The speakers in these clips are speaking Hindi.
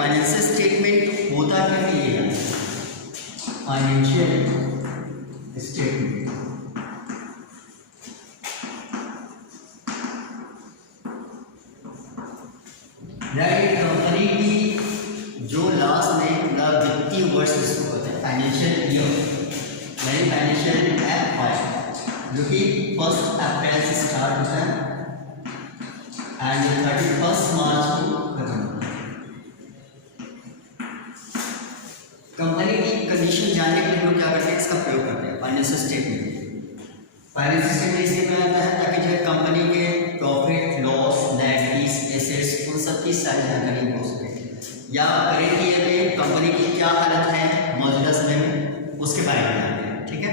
फाइनेंशियल स्टेटमेंट होता क्या है ये फाइनेंशियल स्टेटमेंट। राइट, कंपनी की जो लास्ट में मतलब वित्तीय वर्ष जिसको कहते हैं फाइनेंशियल ईयर, यानी फाइनेंशियल एफ जो कि 1 अप्रैल से स्टार्ट होता है एंड 31 मार्च को खत्म होता है। कंपनी की कंडीशन जानने के लिए लोग क्या करते हैं, इसका प्रयोग करते हैं फाइनेंशियल स्टेटमेंट। फाइनेंशियल स्टेटमेंट इसलिए बनाया जाता है ताकि जो है कंपनी के प्रॉफिट लॉस लायबिलिटीज एसेट्स उन सब की सारी जानकारी हो सके, या करेंट ईयर में कंपनी की क्या हालत है मौजूदा समय में उसके बारे में जानते हैं। ठीक है,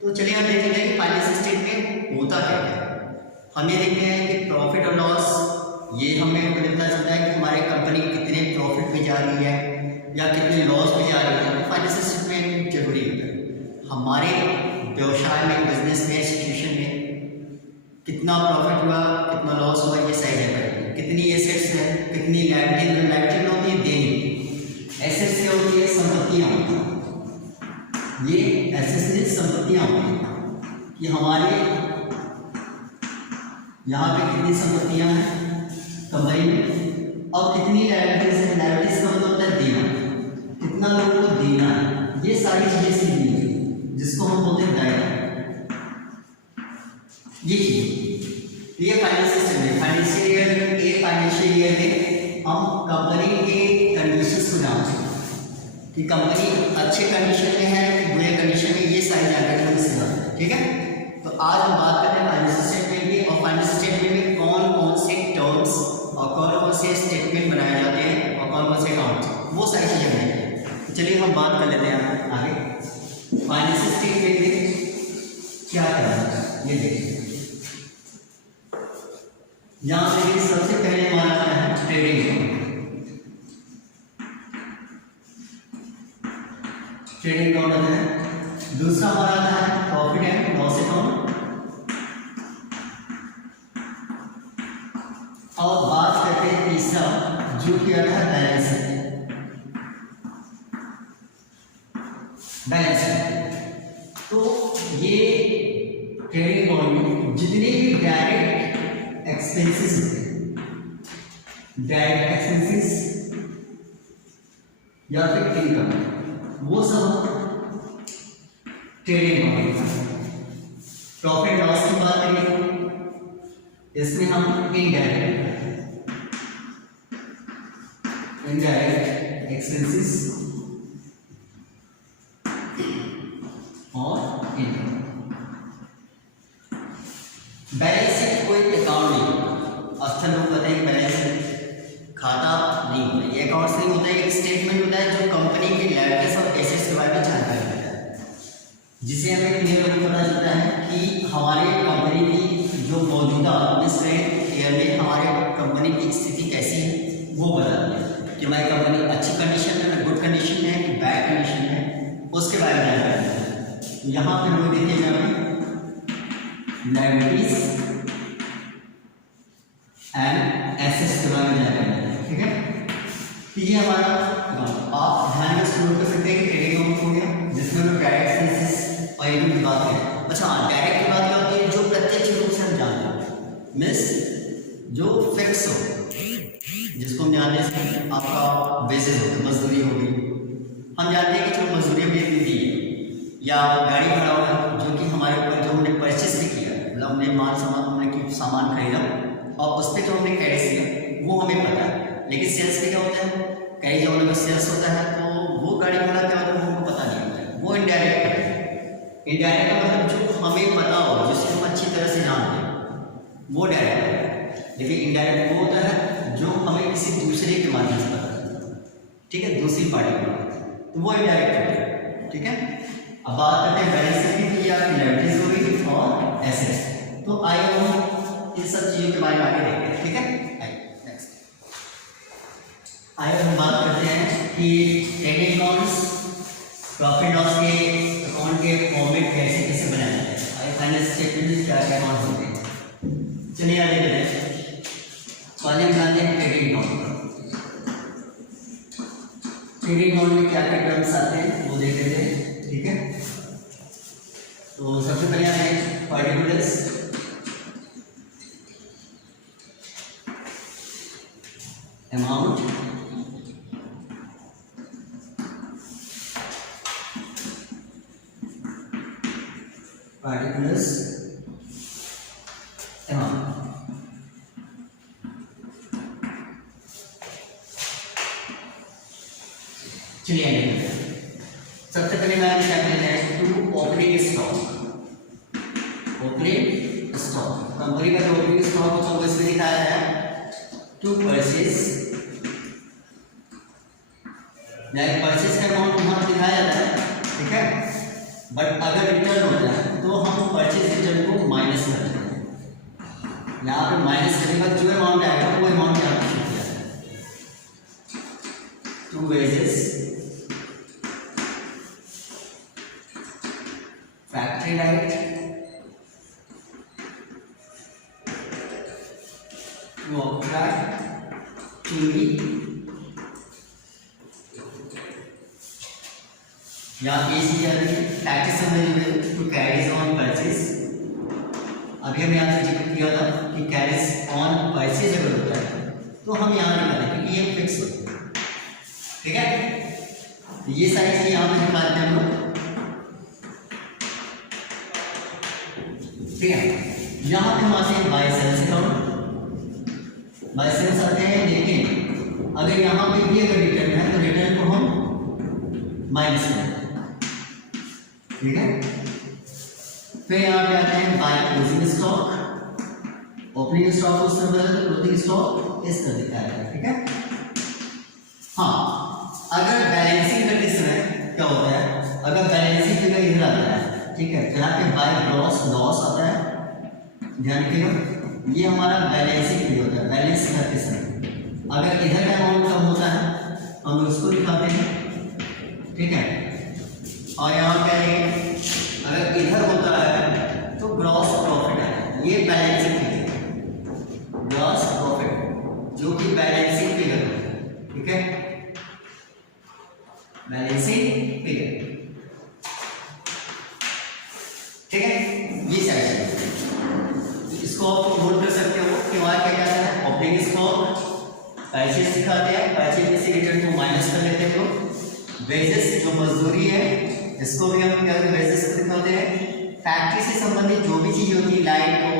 तो चलिए हम देखेंगे कि फाइनेंशियल स्टेटमेंट होता क्या है। हम ये देखते हैं कि प्रॉफिट और लॉस ये हमें पता चलता है कि हमारे कंपनी कितने प्रॉफिट में जा रही है या कितने लॉस में जा रही है, तो फाइनेंशियल स्टेटमेंट जरूरी होता है। हमारे व्यवसाय में बिजनेस में सिचुएशन में कितना प्रॉफिट हुआ कितना लॉस हुआ ये सही जानकारी, कितनी एसेट्स है कितनी लायबिलिटी होती है देनी, एसेट्स क्या होती है संपत्तियाँ होती हैं, ये एसेट्स संपत्तियाँ होती हैं कि हमारे यहाँ पे कितनी संपत्तियाँ हैं कंपनी में और कितनी लायबिलिटीज है। लायबिलिटीज का मतलब होता है देना, कितना लोगों को देना है, ये सारी चीजें सीखनी है जिसको हम बोलते हैं दायरा। ये ये फाइनेंशियल स्टेटमेंट फाइनेंशियल ईयर में हम कंपनी के कंडीशंस को जानते हैं कि कंपनी अच्छे कंडीशन में है कि बुरे कंडीशन में, ये सारी जानकारी हम इससे जानते हैं। ठीक है, तो आज हम बात करते हैं फाइनेंशियल स्टेटमेंट की और फाइनेंशियल स्टेटमेंट में कौन कौन से टर्म्स और कौन कौन से स्टेटमेंट बनाए जाते हैं और कौन कौन से अकाउंट, वो सारी चीज़ें बनाएंगे। तो चलिए हम बात कर लेते हैं आगे फाइनेंशियल स्टेटमेंट में क्या क्या है ये देखिए। यहाँ पे सबसे पहले हमारा आता है ट्रेडिंग अकाउंट। ट्रेडिंग अकाउंट आता है। दूसरा हमारा आता है प्रॉफिट एंड लॉस अकाउंट। और बात करते हैं तीसरा जो कि आता है बैलेंस शीट। तो ये ट्रेडिंग अकाउंट में जितने भी डायरेक्ट एक्सपेंसेस या फिर इनकम वो सब ट्रेडिंग अकाउंट। प्रॉफिट लॉस की बात करें इसमें हम इनडायरेक्ट एक्सपेंसेस और इनकम। बैलेंस शीट कोई अकाउंट नहीं, अक्सर लोग कहते हैं बैलेंस शीट खाता नहीं होता, ये अकाउंट्स नहीं होता है, एक स्टेटमेंट होता है जो कंपनी के लायबिलिटीज और एसेट्स के बारे में जानकारी देता है, जिसे हमें क्लियर पता चलता है कि हमारे कंपनी की जो मौजूदा इस ईयर में हमारे कंपनी की स्थिति कैसी है वो बताती है कि हमारी कंपनी अच्छी कंडीशन में, गुड कंडीशन में है कि बैड कंडीशन में है, उसके बारे में जानकारी देता है। यहाँ पे लोग देखिएगा हमें लायबिलिटीज एंड एसेट्स के बारे में जानकारी है। ठीक है, तो ये हमारा आप ध्यान में शुरू कर सकते हैं कि ट्रेडिंग अकाउंट हो गया जिसमें हम डायरेक्ट एक्सपेंसेस और इनकम की बात करें। अच्छा, डायरेक्ट की बात क्या होती है, जो प्रत्यक्ष रूप से हम जानते हैं, मीन्स जो फिक्स हो, जिसको हम जानते हैं आपका बेसिस होगा, मजदूरी होगी, हम जानते हैं कि जो मजदूरी हमने दी है या गाड़ी भाड़ा होगा जो कि हमारे ऊपर जो हमने परचेस भी किया, मतलब हमने माल सामान खरीदा और उस पर जो हमने कैश किया वो हमें पता है। लेकिन सेल्स में क्या होता है, कई जगहों में सेल्स होता है तो वो गाड़ी भाड़ा क्या होता है वो हमको पता नहीं होता है, वो इनडायरेक्ट है। इनडायरेक्ट का मतलब जो हमें पता हो, जिसको हम अच्छी तरह से जानते हैं वो डायरेक्ट है। लेकिन इनडायरेक्ट वो होता है जो हमें किसी दूसरे के माध्यम से पता चलता है, ठीक है, दूसरी पार्टी को, तो वो इनडायरेक्ट होता है। ठीक है, अब बात करते हैं बैलेंस शीट की, या लायबिलिटीज हो गई और एसेट्स। तो आइए हम इन सब चीजों के बारे में आगे देखते हैं। ठीक है, नेक्स्ट आइए हम बात करते हैं कि ट्रेडिंग अकाउंट्स प्रॉफिट लॉस के अकाउंट के फॉर्मेट कैसे कैसे बनाए जाते हैं, आइए फाइनेंशियल स्टेटमेंट में क्या क्या अकाउंट होते हैं। चलिए आगे बढ़ते हैं। पहले हम जानते हैं ट्रेडिंग अकाउंट। ट्रेडिंग अकाउंट में क्या क्या टर्म्स आते हैं वो देख लेते हैं, ठीक है। तो सबसे पहले आते हैं पर्टिकुलर्स, अमाउंट, particulars, amount। चलिए आगे बढ़ते हैं। सबसे पहले मैं क्या कहते हैं to opening stock. Opening stock company का जो ओपनिंग स्टॉक होता है इसमें दिखाया है टू परचेज, परचेज का अमाउंट यहाँ दिखाया जाता है, ठीक है। बट अगर रिटर्न होता है तो हम परचेज रिटर्न को माइनस कर देते हैं। यहाँ पे माइनस करने के बाद जो अमाउंट आएगा वो अमाउंट यहाँ पे शिफ्ट किया जाएगा। To wages, factory right, to ऑक्ट्राइट, टीवी, यहाँ ये चीज आ रही है टैक्स समझ टू कैरीज ऑन परचेज। अभी हम यहाँ पे जिक्र किया था कि कैरीज ऑन परचेज अगर होता है तो हम यहाँ निकालें क्योंकि ये फिक्स होता है, ठीक है। ये सारी चीजें यहाँ पे निकालते हैं हम लोग, ठीक है। यहाँ पे हम आते हैं by sales account, by sales आते हैं, लेकिन अगर यहाँ पे भी अगर रिटर्न है तो रिटर्न को हम माइनस करें, ठीक है। फिर यहाँ पे आते हैं by closing stock. Opening stock उस तरह है तो क्लोजिंग स्टॉक इस तरह दिखाया है, ठीक है। हाँ, अगर बैलेंसिंग करते समय क्या होता है, अगर बैलेंसिंग फिगर इधर आता है, ठीक है, जहाँ पे बाय ग्रॉस लॉस आता है, ध्यान रखिएगा ये हमारा बैलेंसिंग फिगर होता है। बैलेंस करते समय अगर इधर का अमाउंट कम होता है हम उसको दिखाते हैं, ठीक है। और यहाँ पे अगर इधर होता है तो ग्रॉस प्रॉफिट है, ये बैलेंसिंग फिगर, ग्रॉस प्रॉफिट जो कि बैलेंसिंग फिगर है, ठीक है, बैलेंसिंग फिगर, ठीक है। ये सारी इसको आप नोट कर सकते हो कि वहाँ क्या क्या है, ओपनिंग स्टॉक, परचेज दिखाते हैं, परचेज में से रिटर्न को माइनस कर लेते हैं लोग, वेजेस जो मजदूरी है इसको भी हम क्या वेजेस को दिखाते हैं, फैक्ट्री से संबंधित जो भी चीज होती है, लाइट हो,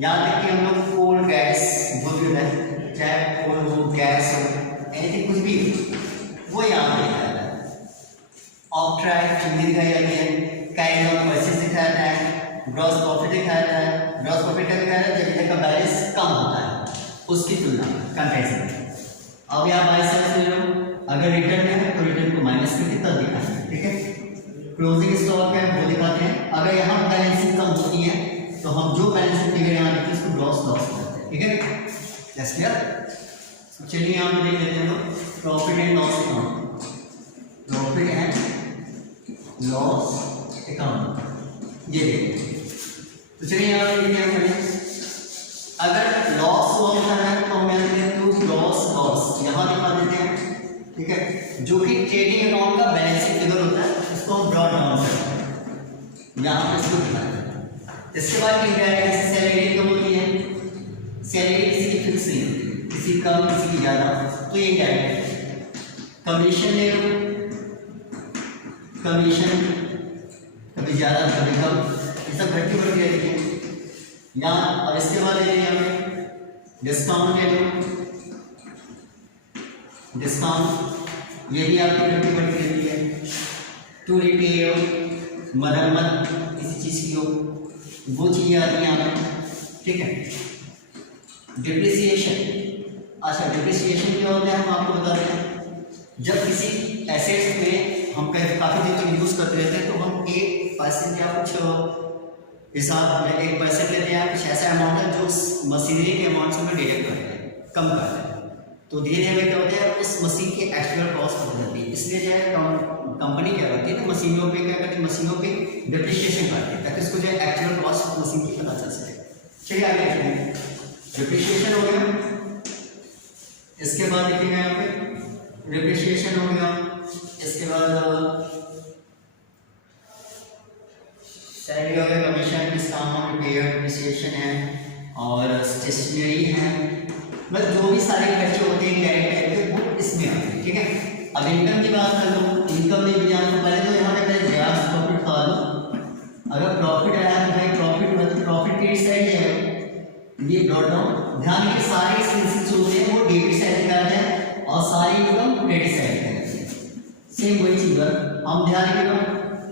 यहाँ तक कि हम लोग कोल गैस जो भी होता है, चाहे कोल हो गैस हो एनीथिंग कुछ भी वो यहाँ पे दिखाया जाता है। ऑक्ट्राइट चीज दिखाई जाती है, कैरी ऑन परचेज दिखाया जाता है, ग्रॉस प्रॉफिट दिखाया जाता है। ग्रॉस प्रॉफिट का दिखाया जाता है जब इधर का बैलेंस कम होता है उसकी तुलना में कंपैरिजन। अब यहाँ बाय सेल्स ले लो, अगर रिटर्न है तो रिटर्न को माइनस करके तब दिखाते हैं, ठीक है। क्लोजिंग स्टॉक है वो दिखाते हैं, अगर यहाँ बैलेंसिंग कम होती है तो हम जो बैलेंसिंग फिगर यहाँ देखते हैं उसको ग्रॉस लॉस करते हैं, ठीक है। Yes clear. चलिए यहाँ पे देख लेते हैं profit and loss account, profit and loss account ये देखिए। तो चलिए यहाँ पे देखते हैं अगर लॉस होता है तो हम यहाँ देखते हैं लॉस लॉस यहाँ दिखा देते हैं, ठीक है, जो कि ट्रेडिंग अकाउंट का बैलेंसिंग फिगर होता है उसको हम ब्रॉड डाउन करते हैं, यहाँ पे इसको दिखाते हैं। इसके बाद इनडायरेक्ट सैलरी इनकम होती है, सैलरी किसी की फिक्स नहीं होती, किसी कम किसी की ज़्यादा, तो ये इनडायरेक्ट। कमीशन ले लो, कमीशन कभी ज़्यादा कभी कम, ये सब घटती बढ़ती रहती है यहाँ। और इसके बाद ले लिया हमें डिस्काउंट ले लो, डिस्काउंट ये भी आपकी घटती बढ़ती रहती है। टू रिपेयर मरम्मत किसी चीज़ की हो वो चीज़ें आती हैं यहाँ पे, ठीक है। डिप्रिसिएशन, अच्छा डिप्रिसिएशन क्या होता है हम आपको बता दें, जब किसी एसेट्स में हम काफ़ी दिन तक यूज़ करते रहते हैं तो हम 1% या कुछ हिसाब में 1% लेते हैं, कुछ ऐसा अमाउंट है जो मशीनरी के अमाउंट से हमें डिडक्ट करते हैं, कम करते हैं। तो धीरे धीरे क्या होता है उस मशीन की एक्चुअल कॉस्ट बढ़ जाती है, इसलिए जो है कंपनी क्या करती है तो मशीनों पे क्या करती है, मशीनों पे डिप्रिसिएशन करती है ताकि उसको जो है एक्चुअल कॉस्ट मशीन की पता चल सके। चलिए आगे देखेंगे, डिप्रिसिएशन हो गया, इसके बाद देखिएगा यहाँ पे डिप्रिसिएशन हो गया, मतलब जो भी सारे खर्चे होते हैं डायरेक्ट टाइप के वो इसमें आते हैं, ठीक है। अब इनकम की बात कर लो, इनकम में भी आपको पहले तो यहाँ पे पहले ग्रास प्रॉफिट पा लो। अगर प्रॉफिट आया तो भाई प्रॉफिट मतलब प्रॉफिट क्रेडिट साइड है, ये ब्रॉट डाउन। ध्यान रखिए सारे एक्सपेंसेस जो होते हैं वो डेबिट साइड दिखाते हैं और सारी इनकम क्रेडिट साइड दिखाते हैं। सेम वही चीज है, हम ध्यान रखिएगा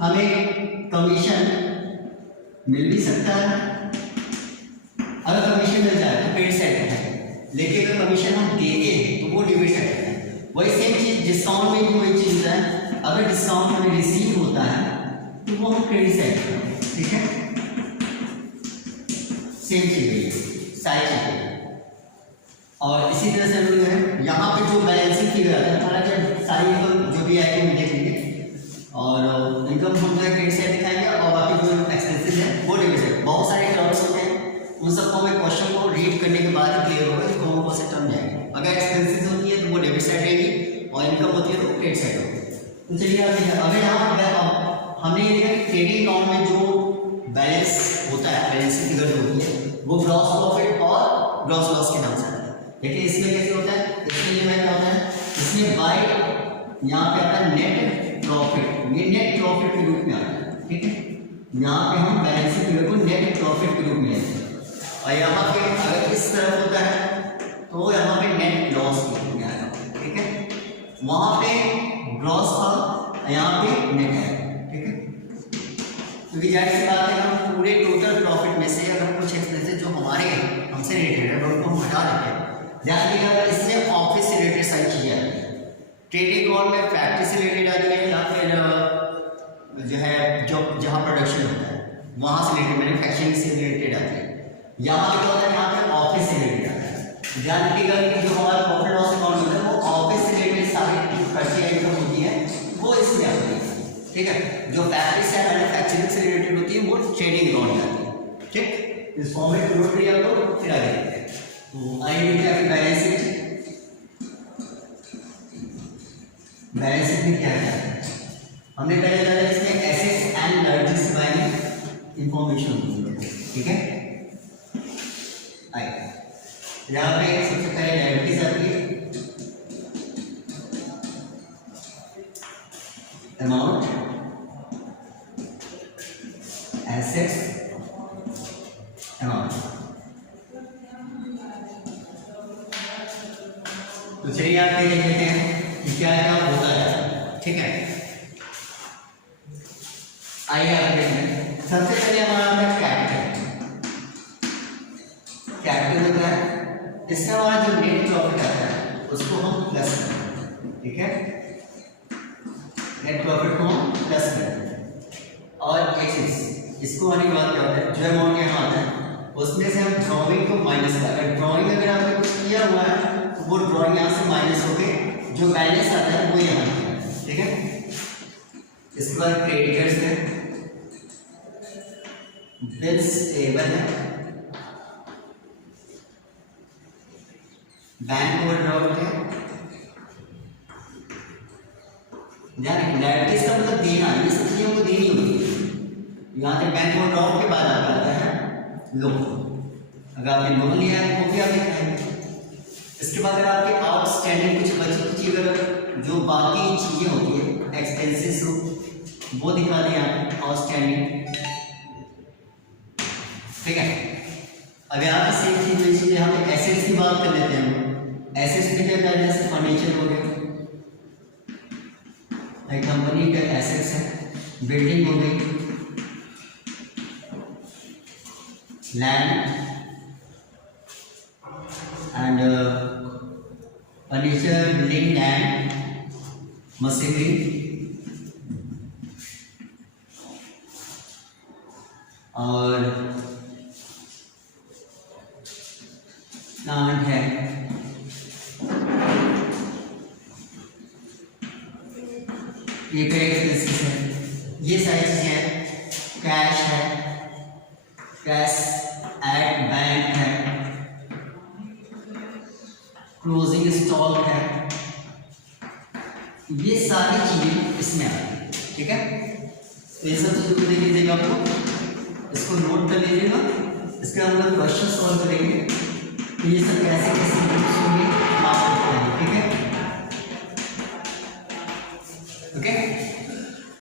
हमें कमीशन मिल भी सकता है, अगर कमीशन मिल जाए तो क्रेडिट साइड है, लेकिन अगर कमीशन हम देंगे तो वो डेबिट साइड है। वही सेम चीज डिस्काउंट में भी वही चीज है, अगर डिस्काउंट हमें रिसीव होता है तो वो हम क्रेडिट साइड है, ठीक है। सेम चीज है सारी चीजें। और इसी तरह से हम जो है यहाँ पे जो बैलेंसिंग फिगर आता है हमारा जब सारी इनकम जो भी आएगी हम देखेंगे और इनकम हम जो है क्रेडिट साइड दिखाएंगे और बाकी जो एक्सपेंसेस है वो डेबिट साइड। बहुत सारे टर्म्स होते हैं, उन सबको हमें क्वेश्चन को रीड करने के बाद ही क्लियर होगा कि कौन कौन से टर्म जाएंगे। अगर एक्सपेंसेस होती है तो वो डेबिट साइड रहेगी और इनकम होती है तो क्रेडिट साइड होगी। तो चलिए अगर यहाँ हमने ये देखा कि ट्रेडिंग अकाउंट में जो बैलेंस होता है, बैलेंसिंग फिगर जो होती है वो ग्रॉस प्रॉफिट और ग्रॉस लॉस के नाम से आता है। लेकिन इसमें कैसे होता है, इसमें जो है क्या होता है, इसमें बाय यहाँ पे आता है नेट प्रॉफिट, ये नेट प्रॉफिट के रूप में आता है, ठीक है। यहाँ पे हम बैलेंसिंग फिगर को नेट प्रॉफिट के रूप में लेते हैं और यहाँ पे अगर इस तरफ होता है तो यहाँ पे नेट लॉस के रूप में आएगा, ठीक है। वहाँ पे ग्रॉस था, यहाँ पे नेट है, ठीक है। क्योंकि जाहिर सी बात है हम पूरे टोटल प्रॉफिट में से अगर कुछ एक्सपेंसेस जो हमारे हमसे रिलेटेड है उनको हम हटा देते हैं। ध्यान रखिएगा इसमें ऑफिस से रिलेटेड सारी चीज़ें आती हैं, ट्रेडिंग अकाउंट में फैक्ट्री से रिलेटेड आती है या फिर जो है जो जहाँ प्रोडक्शन होता है वहाँ से रिलेटेड मैन्युफैक्चरिंग से रिलेटेड आती है। यहाँ पे क्या होता है, यहाँ पे ऑफिस से रिलेटेड आता है। ध्यान रखिएगा कि जो हमारा प्रॉफिट लॉस अकाउंट होता है वो ऑफिस से रिलेटेड सारी खर्चे इनकम होती है वो इसमें आती है, ठीक है। जो फैक्ट्री से मैन्युफैक्चरिंग से रिलेटेड होती है वो ट्रेडिंग अकाउंट में आती है, ठीक। इस फॉर्म में नोट करिए आप लोग, फिर आगे देखते हैं। तो आइए देखिए आपकी बैलेंस शीट में क्या है। हमने पहले जाना इसमें एसेट्स एंड लायबिलिटीज के बारे में इंफॉर्मेशन होती है, ठीक है। आइए यहाँ पे सबसे पहले लायबिलिटीज आती है, अमाउंट, एसेट्स, अमाउंट। तो चलिए आप देख लेते हैं कि क्या क्या होता है, ठीक है। आइए आप देखते हैं। सबसे पहले हमारा आता है कैपिटल। कैपिटल होता है इसमें हमारा जो नेट प्रॉफिट आता है उसको हम प्लस करते हैं, ठीक है। नेट प्रॉफिट को हम प्लस करते हैं और एक चीज इसको आने के बाद क्या होता है, जो अमाउंट यहाँ आता है उसमें से हम ड्रॉइंग को माइनस कर, अगर ड्रॉइंग अगर आपने कुछ किया हुआ है तो वो ड्रॉइंग यहाँ से माइनस होके जो बैलेंस आता है वो यहाँ आता है, ठीक है। इसके बाद क्रेडिटर्स है, बिल्स पेबल है, बैंक ओवरड्राफ्ट है। ध्यान लायबिलिटीज का मतलब देना, ये सब चीजें हमको देनी होती है। यहाँ से बैंक ओवरड्राफ्ट के बाद आपका आता है लोन, अगर आपने लोन लिया है वो भी आप दिखाएंगे। इसके बाद अगर आपके आउटस्टैंडिंग कुछ बची कुछ अगर जो बाकी चीजें होती है एक्सपेंसेस वो दिखा दें आप आउटस्टैंडिंग, ठीक है। अब यहाँ पे सेम चीज यहाँ पे एसेट्स की बात कर लेते हैं हम। एसेट्स में क्या कहते हैं, जैसे फर्नीचर हो गया, एक कंपनी का एसेट्स है, बिल्डिंग हो गई, land and furniture, building, land, machinery, और प्लांट है, ये एक्सपेंसेस है, ये सारी चीजें हैं। कैश है, कैश एट बैंक है, क्लोजिंग स्टॉक है, ये सारी चीजें इसमें आती है, ठीक है। तो ये सब चीजों को देख लीजिएगा आप लोग, इसको नोट कर लीजिएगा। इसके बाद हम लोग क्वेश्चन सॉल्व करेंगे कि ये सब कैसे